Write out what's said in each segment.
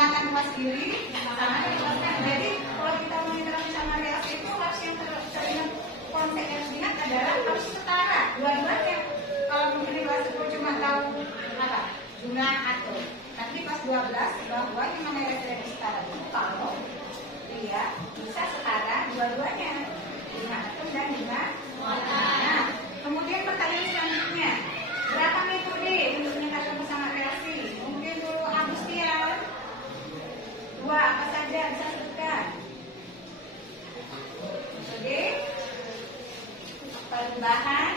muatan luas diri sama dengan luasnya. Jadi kalau kita menginteraksi sama reaksi itu harus yang teringat, konsep yang diingat adalah harus setara dua-duanya. Kalau mungkin di kelas 10 cuma tahu apa jumlah atom, tapi pas 12 bahwa yang namanya reaksi setara itu kalau dia bisa setara dua-duanya, jumlah atom dan jumlah muatan. Nah, kemudian pertanyaan selanjutnya, berapa metode untuk meningkatkan kesamaan reaksi? Mungkin dulu Agustian. Dua, apa saja bisa sebutkan? Metode perubahan.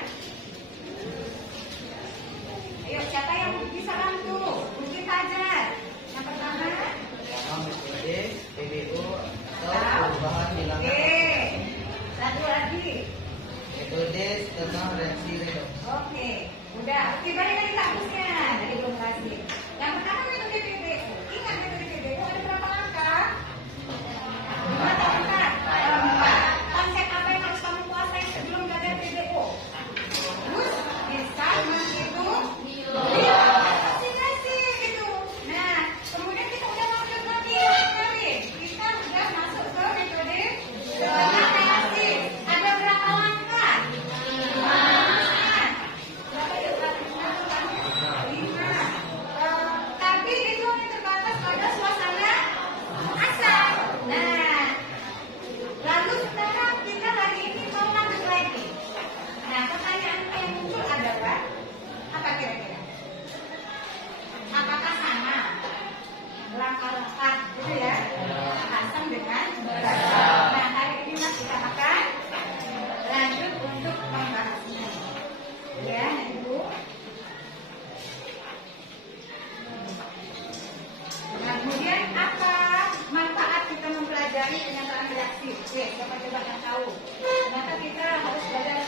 Ayo, siapa yang bisa bantu? Mungkin Fajar. Yang pertama, metode PBO atau perubahan bilangan. Oke. Satu lagi. Metode setengah reaksi redoks. Oke, udah. Oke, balik lagi kampusnya. Tadi belum kasih. Yang pertama metode PBO. Ingat metode PBO ada berapa langkah? 5 atau 4? 4. Konsep apa yang harus kamu kuasai sebelum belajar PBO? Terus bisa menghitung nilai gitu. Nah, kemudian kita udah masuk lagi kemarin. Kita udah masuk ke metode setengah reaksi. Ada berapa langkah? 5. Tapi itu hanya terbatas pada suasana asal. Nah, lalu sekarang kita hari ini mau lanjut lagi. Nah, pertanyaan yang muncul adalah apa kira-kira? Apakah sama langkah-langkah gitu ya? Asam dengan berat. Nah, hari ini mas kita akan lanjut untuk membahasnya. Ya, Ibu. Nah, kemudian apa manfaat kita mempelajari penyataan reaksi? Oke, siapa coba yang tahu? Kenapa kita harus belajar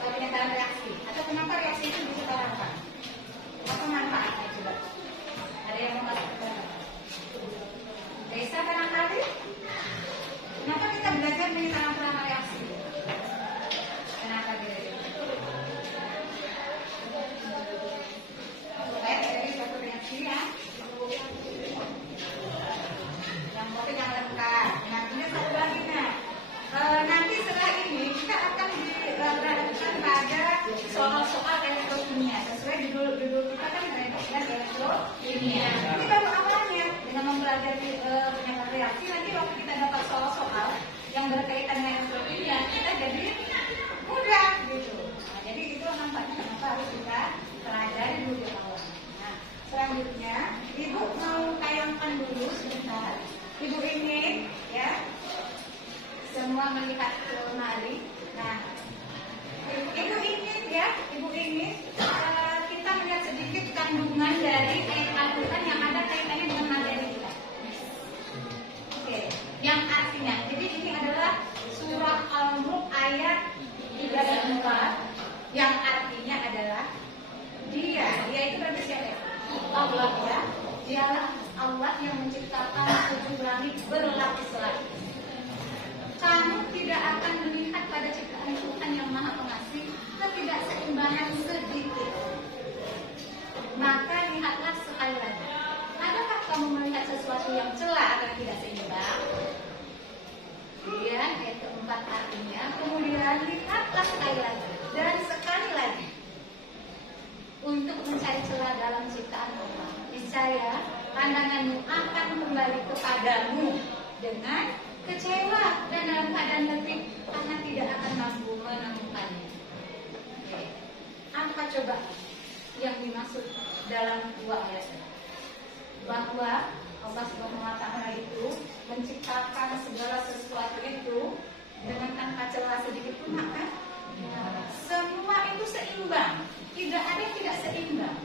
penyataan reaksi? Atau kenapa reaksi itu disetarangkan? Apa manfaatnya coba? Ada yang mau masuk ke dalam? Desa barangkali? Kenapa kita belajar penyataan reaksi? Kenapa kira-kira? Supaya terjadi suatu reaksi yang kopi yang lengkap. Nah, ini satu lagi nanti setelah ini kita akan diperhadapkan pada soal-soal elektrokimia sesuai judul kita kan elektrokimia. Ini baru awalnya dengan mempelajari penyataan reaksi. Nanti waktu kita dapat soal-soal yang berkaitan dengan elektrokimia kita jadi mudah gitu. Nah, jadi itu nampaknya kenapa harus kita pelajari dulu di awal. Nah, selanjutnya Ibu mau tayangkan dulu sebentar. Ibu ingin ya semua melihat kemari. Nah, Ibu ingin ya, Ibu ingin kita melihat sedikit kandungan dari ayat Al-Quran yang ada kaitannya dengan materi kita. Oke, yang artinya, jadi ini adalah surah Al-Mulk ayat 3 dan 4 yang artinya adalah dia itu berarti siapa? Allah ya. Dialah Allah yang menciptakan 7 langit berlapis-lapis. Kamu tidak akan melihat pada ciptaan Tuhan yang Maha Pengasih ketidakseimbangan sedikit. Maka lihatlah sekali lagi. Adakah kamu melihat sesuatu yang celah atau tidak seimbang? Kemudian ayat keempat artinya, kemudian lihatlah sekali lagi dan sekali lagi untuk mencari celah dalam ciptaan Allah. Niscaya pandanganmu akan kembali kepadamu dengan kecewa dan dalam keadaan letih karena tidak akan mampu menemukannya. Oke. Apa coba yang dimaksud dalam dua ayat ini? Bahwa Allah Subhanahu wa Ta'ala itu menciptakan segala sesuatu itu dengan tanpa celah sedikit pun, maka semua itu seimbang. Tidak ada yang tidak seimbang.